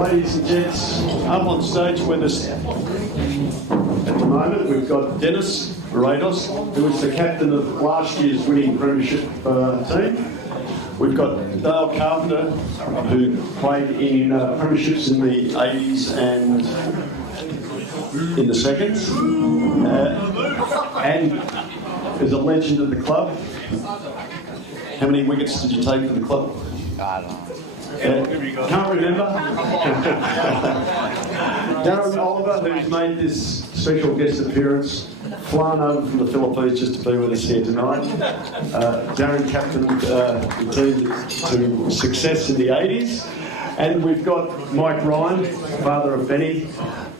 Ladies and gents, up on stage with us at the moment, we've got Dennis Maratos, who is the captain of last year's winning premiership team. We've got Dale Carpenter, who played in premierships in the 80s and in the seconds, and is a legend of the club. How many wickets did you take for the club? I don't know. Can't remember. Darren Oliver, who's made this special guest appearance, flown over from the Philippines just to be with us here tonight. Darren captained the team to success in the 80s. And we've got Mike Ryan, father of Benny.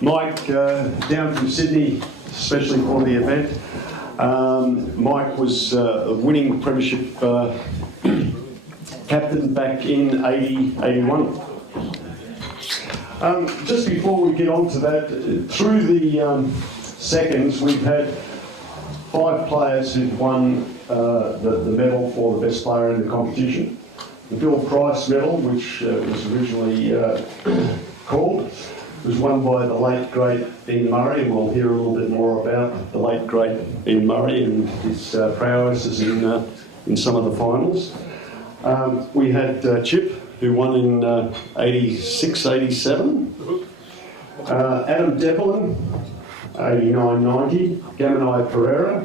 Mike, down from Sydney, especially for the event. Mike was a winning premiership captain back in 81. Just before we get on to that, through the seconds, we've had 5 players who've won the medal for the best player in the competition. The Bill Price medal, which was originally called, was won by the late, great Ian Murray, and we'll hear a little bit more about the late, great Ian Murray and his prowesses in some of the finals. We had Chip, who won in 86, 87. Adam Devlin, 89, 90. Gamanai Pereira,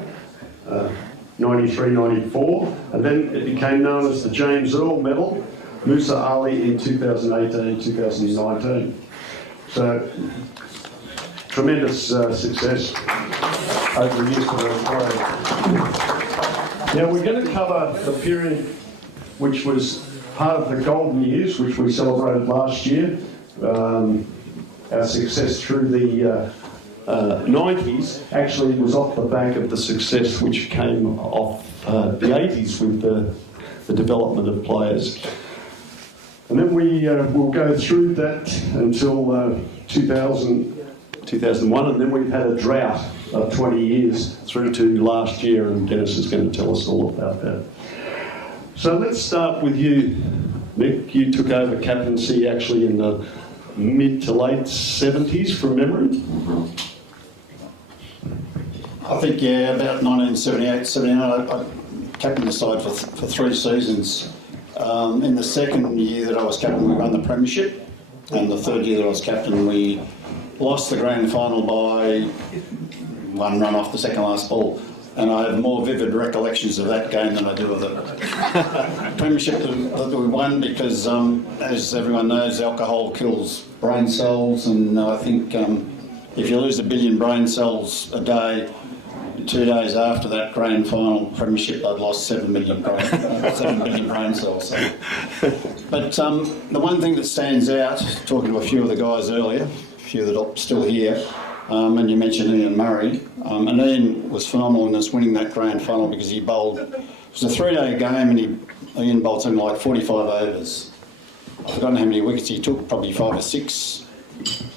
93, 94. And then it became known as the James Earl Medal, Musa Ali in 2018, 2019. So, tremendous success over the years for those players. Now, we're going to cover the period which was part of the golden years, which we celebrated last year. Our success through the 90s actually was off the back of the success which came off the 80s with the development of players. And then we'll go through that until 2001, and then we've had a drought of 20 years through to last year, and Dennis is going to tell us all about that. So let's start with you, Mick. You took over captaincy actually in the mid to late 70s from memory. I think, yeah, about 1978, 79, I captained the side for 3 seasons. In the second year that I was captain, we won the premiership, and the third year that I was captain, we lost the grand final by 1 run off the second last ball. And I have more vivid recollections of that game than I do of the premiership that we won, because, as everyone knows, alcohol kills brain cells, and I think if you lose 1 billion brain cells a day, 2 days after that grand final premiership, I'd lost 7 billion brain cells. So. But the one thing that stands out, talking to a few of the guys earlier, a few that are still here, and you mentioned Ian Murray, and Ian was phenomenal in us winning that grand final because he bowled. It was a 3-day game, and Ian bowled something like 45 overs. I've forgotten how many wickets he took, probably 5 or 6.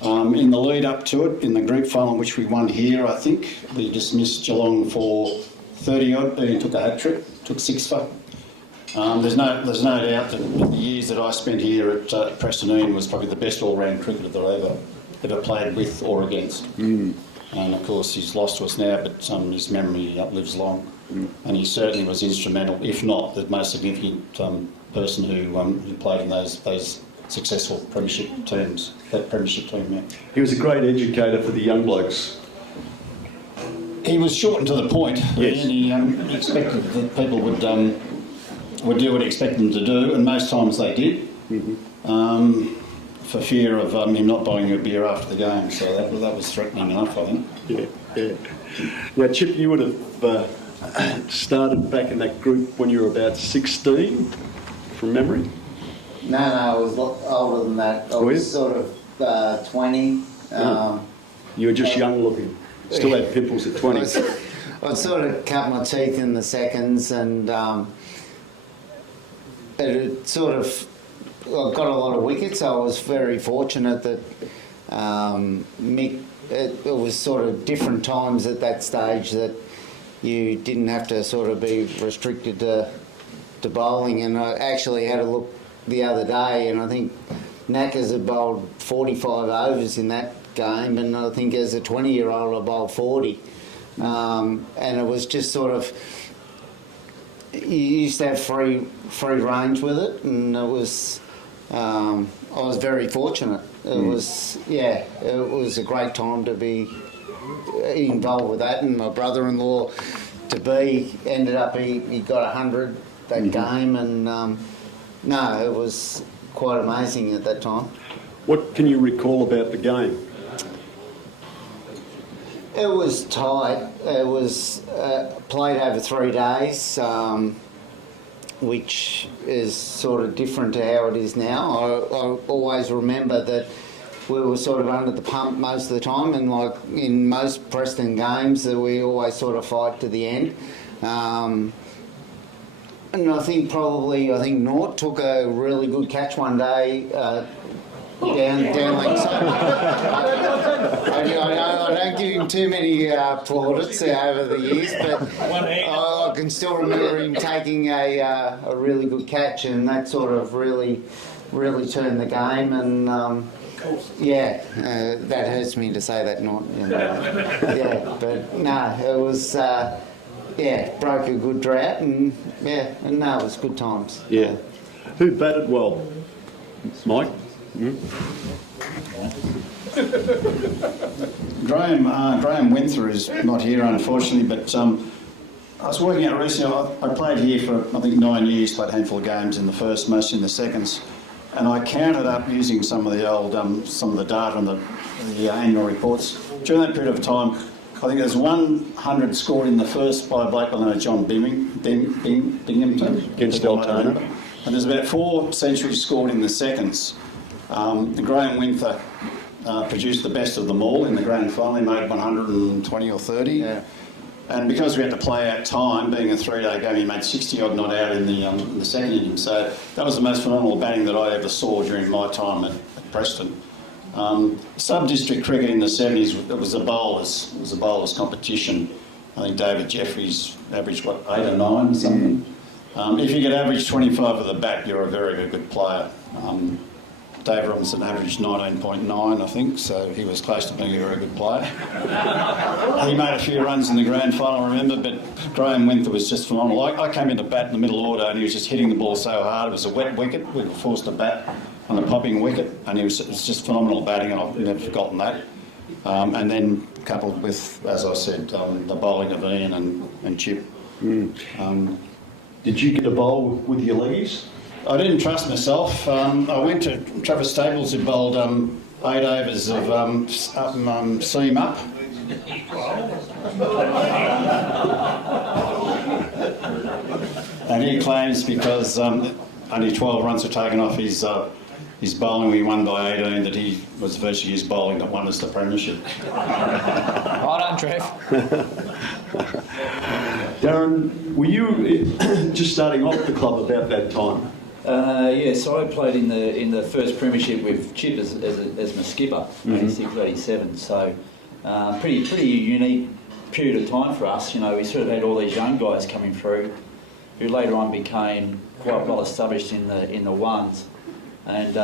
In the lead up to it, in the group final, which we won here, I think, we dismissed Geelong for 30 odd. Ian took a hat trick, took 6 for. There's no doubt that the years that I spent here at Preston, Ian was probably the best all-round cricketer that I ever played with or against. And of course he's lost to us now, but his memory lives long. And he certainly was instrumental, if not the most significant person who played in those successful premiership teams, that premiership team. Yeah. He was a great educator for the young blokes. He was short and to the point. Yes. And he expected that people would do what he expected them to do, and most times they did. For fear of him not buying you a beer after the game, so that was threatening enough, I think. Yeah. Now, Chip, you would have started back in that group when you were about 16, from memory? No, I was a lot older than that. I was sort of 20. You were just young looking. Still had pimples at 20. I sort of cut my teeth in the seconds, and it sort of... I got a lot of wickets. I was very fortunate that Mick, it was sort of different times at that stage that you didn't have to sort of be restricted to bowling. And I actually had a look the other day, and I think Knackers had bowled 45 overs in that game, and I think as a 20-year-old I bowled 40. And it was just sort of, you used to have free range with it, and it was, I was very fortunate. It was, it was a great time to be involved with that, and my brother-in-law to be ended up, he got 100 that game, and no, it was quite amazing at that time. What can you recall about the game? It was tight. It was played over 3 days, which is sort of different to how it is now. I always remember that we were sort of under the pump most of the time, and like in most Preston games, that we always sort of fight to the end. And I think Nort took a really good catch one day down lane side. I don't give him too many plaudits over the years, but I can still remember him taking a really good catch, and that sort of really turned the game. And that hurts me to say that, Nort. But no, it was. Broke a good drought, and it was good times. Yeah. Who batted well? Mike? Graham Winther is not here, unfortunately, but I was working out recently. I played here for, I think, 9 years, played a handful of games in the first, most in the seconds, and I counted up using some of the old, some of the data on the annual reports. During that period of time, I think there's 100 scored in the first by a bloke by the name of John Binghamton. Against Altona. And there's about 4 centuries scored in the seconds. Graham Winther produced the best of them all in the grand final. He made 120 or 30. Yeah. And because we had to play out time, being a 3-day game, he made 60 odd not out in the second inning. So that was the most phenomenal batting that I ever saw during my time at Preston. Sub-district cricket in the 70s, it was a bowlers competition. I think David Jeffries averaged, 8 or 9 or something. If you could average 25 with the bat, you're a very, very good player. Dave Robinson averaged 19.9, I think, so he was close to being a very good player. He made a few runs in the grand final, I remember, but Graham Winther was just phenomenal. I came into bat in the middle order, and he was just hitting the ball so hard. It was a wet wicket. We were forced to bat on a popping wicket, and it was just phenomenal batting, and I've never forgotten that. And then coupled with, as I said, the bowling of Ian and Chip. Did you get a bowl with your leggies? I didn't trust myself. I went to Travis Staples, who bowled 8 overs of seam up. And he claims because only 12 runs were taken off his bowling, we won by 18, that he was virtually his bowling that won us the premiership. Right on, Trev. Darren, were you just starting off the club about that time? So I played in the first premiership with Chip as my skipper, 86, 87. So pretty unique period of time for us. You know, we sort of had all these young guys coming through, who later on became quite well established in the ones. And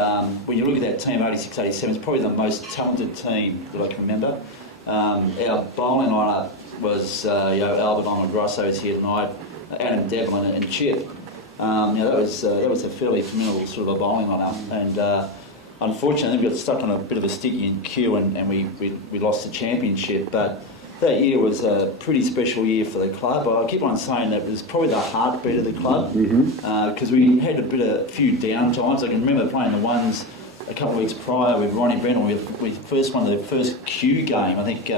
when you look at that team, 86, 87, it's probably the most talented team that I can remember. Our bowling lineup was Albert Arnold Grosso was here tonight, Adam Devlin and Chip. That was a fairly formidable sort of a bowling lineup, and unfortunately we got stuck on a bit of a sticky in queue, and we lost the championship. But that year was a pretty special year for the club. I keep on saying that it was probably the heartbeat of the club, because we had a few down times. I can remember playing the ones a couple of weeks prior with Ronnie Brennan. We first won the first Q game, I think,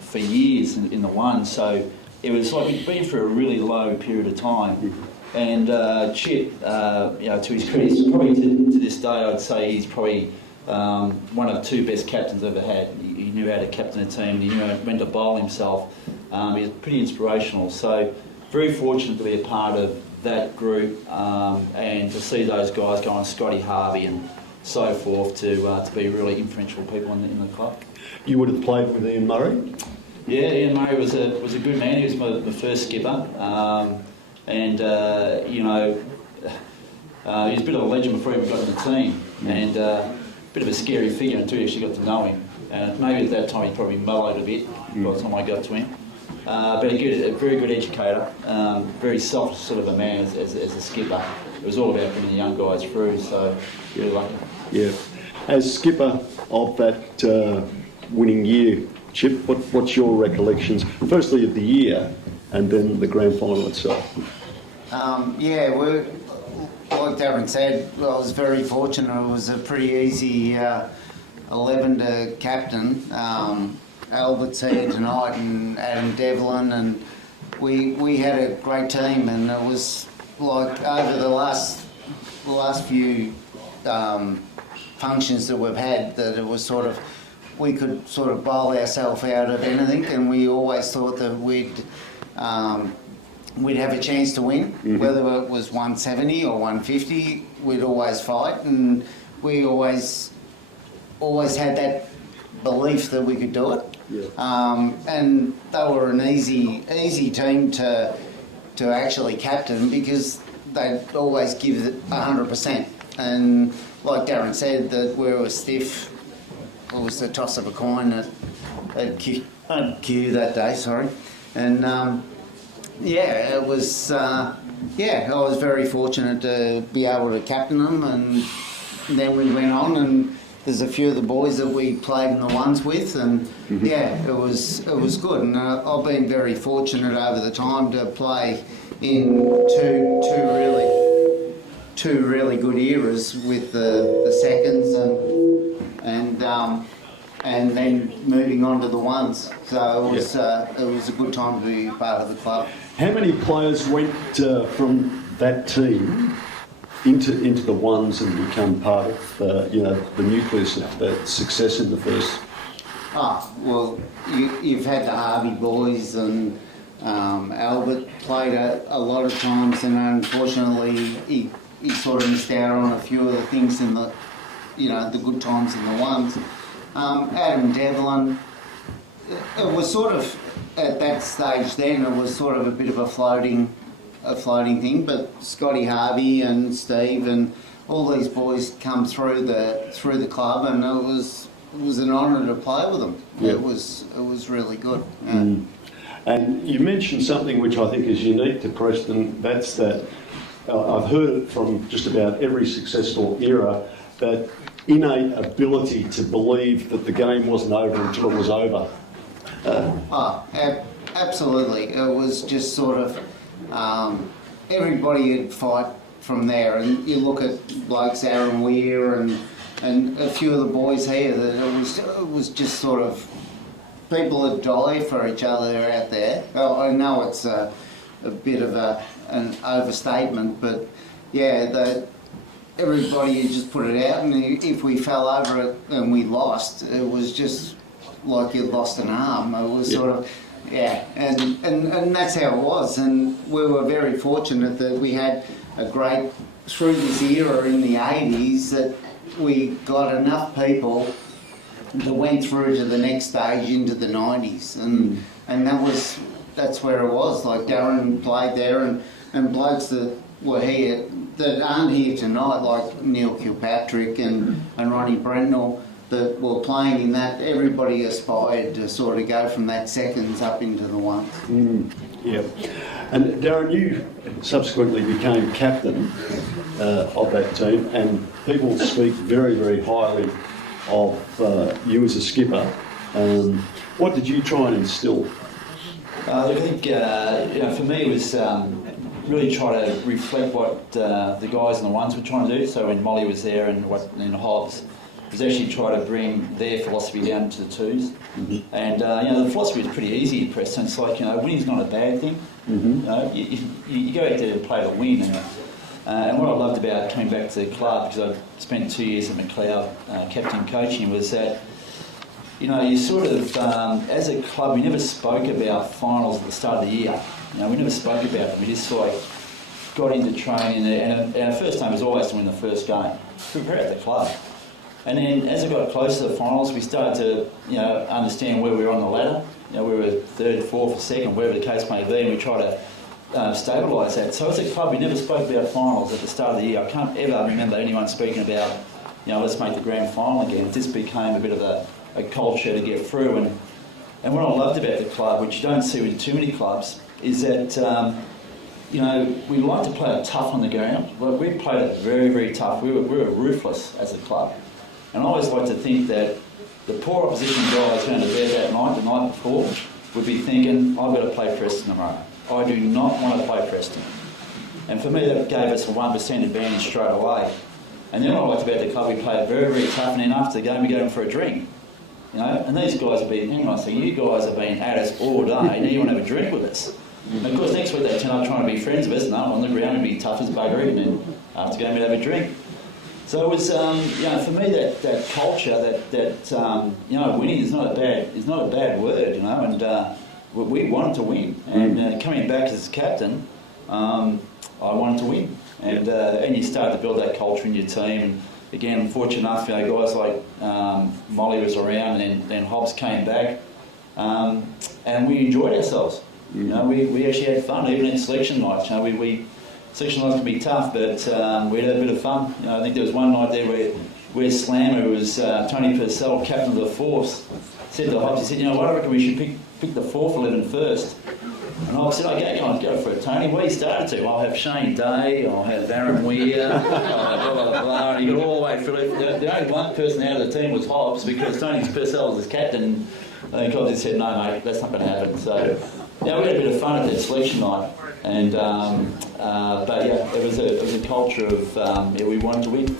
for years in the one. So it was like we'd been through a really low period of time. And Chip, to his credit, probably to this day, I'd say he's probably one of the 2 best captains I've ever had. He knew how to captain a team, he knew when to bowl himself. He was pretty inspirational. So very fortunate to be a part of that group, and to see those guys go on, Scotty Harvey and so forth, to be really influential people in the club. You would have played with Ian Murray? Yeah, Ian Murray was a good man. He was my first skipper, and He was a bit of a legend before he got in the team, and a bit of a scary figure until you actually got to know him. And maybe at that time he probably mellowed a bit by the time I got to him. But a very good educator, very self sort of a man as a skipper. It was all about bringing the young guys through, so really lucky. Yeah. As skipper of that winning year, Chip, what's your recollections? Firstly of the year, and then the grand final itself. We're, like Darren said, I was very fortunate. It was a pretty easy 11 to captain. Albert's here tonight and Adam Devlin, and we had a great team, and it was like over the last few functions that we've had, that it was sort of, we could sort of bowl ourselves out of anything, and we always thought that we'd have a chance to win, whether it was 170 or 150, we'd always fight, and we always had that belief that we could do it. Yeah. And they were an easy team to actually captain, because they'd always give it 100%. And like Darren said, that we were stiff. It was the toss of a coin at Q that day, sorry. And it was, I was very fortunate to be able to captain them, and then we went on, and there's a few of the boys that we played in the ones with, and it was good. And I've been very fortunate over the time to play in two really good eras with the seconds and then moving on to the ones. So it was a good time to be part of the club. How many players went from that team into the ones and become part of the nucleus of that success in the first? You've had the Harvey boys, and Albert played a lot of times, and unfortunately he sort of missed out on a few of the things in the good times in the ones. Adam Devlin, it was sort of, at that stage then, it was sort of a bit of a floating thing, but Scotty Harvey and Steve and all these boys come through the club, and it was an honour to play with them. Yeah. It was really good. Yeah. And you mentioned something which I think is unique to Preston. That's that I've heard it from just about every successful era, that innate ability to believe that the game wasn't over until it was over. Absolutely. It was just sort of everybody would fight from there, and you look at blokes, Aaron Weir and a few of the boys here, that it was just sort of people would die for each other out there. Well, I know it's a bit of an overstatement, but everybody would just put it out, and if we fell over it and we lost, it was just like you'd lost an arm. It was sort of, and that's how it was. And we were very fortunate that we had a great, through this era in the 80s, that we got enough people that went through to the next stage into the 90s, and that's where it was. Like Darren played there, and blokes that were here that aren't here tonight, like Neil Kilpatrick and Ronnie Brentnell, that were playing in that. Everybody aspired to sort of go from that seconds up into the ones. And Darren, you subsequently became captain of that team, and people speak very, very highly of you as a skipper. What did you try and instill? I think for me it was really try to reflect what the guys in the ones were trying to do. So when Molly was there and Hobbs, was actually try to bring their philosophy down to the twos. And the philosophy is pretty easy at Preston. It's like, winning's not a bad thing. You go out there to play to win. And what I loved about coming back to the club, because I spent 2 years at McLeod captain coaching, was that you sort of, as a club, we never spoke about finals at the start of the year. We never spoke about them. We just sort of got into training, and our first aim was always to win the first game. We were proud of the club. And then as it got closer to the finals, we started to, understand where we were on the ladder. We were third, fourth, or second, whatever the case may be, and we try to stabilise that. So as a club, we never spoke about finals at the start of the year. I can't ever remember anyone speaking about, let's make the grand final again. It just became a bit of a culture to get through. And what I loved about the club, which you don't see with too many clubs, is that, we like to play it tough on the ground. Well, we played it very, very tough. We were ruthless as a club. And I always like to think that the poor opposition guys going to bed that night, the night before, would be thinking, I've got to play Preston tomorrow. I do not want to play Preston. And for me, that gave us a 1% advantage straight away. And then what I liked about the club, we played very, very tough, and then after the game, we go in for a drink. And these guys have been, hang on, so you guys have been at us all day, now you want to have a drink with us. And of course, next week they turn up trying to be friends with us, no, on the ground and be tough as buggery, and then after the game, we'd have a drink. So it was, for me, that culture, that winning is not a bad word, and we wanted to win. And coming back as captain, I wanted to win, and you start to build that culture in your team. And again, fortunate enough, guys like Molly was around, and then Hobbs came back, and we enjoyed ourselves. We actually had fun, even in selection nights. Selection nights can be tough, but we had a bit of fun. I think there was one night there where Slammer, who was Tony Purcell, captain of the Force, said to Hobbs, he said, what, I reckon we should pick the fourth 11 first. And I said, okay, go for it, Tony. Well, he started to. I'll have Shane Day, I'll have Darren Weir, I'll have blah, blah, blah. And he got all the way through it. The only one person out of the team was Hobbs, because Tony Purcell was his captain. And Hobbs just said, no, mate, that's not going to happen. So, we had a bit of fun at that selection night. And, but yeah, it was a culture of, we wanted to win.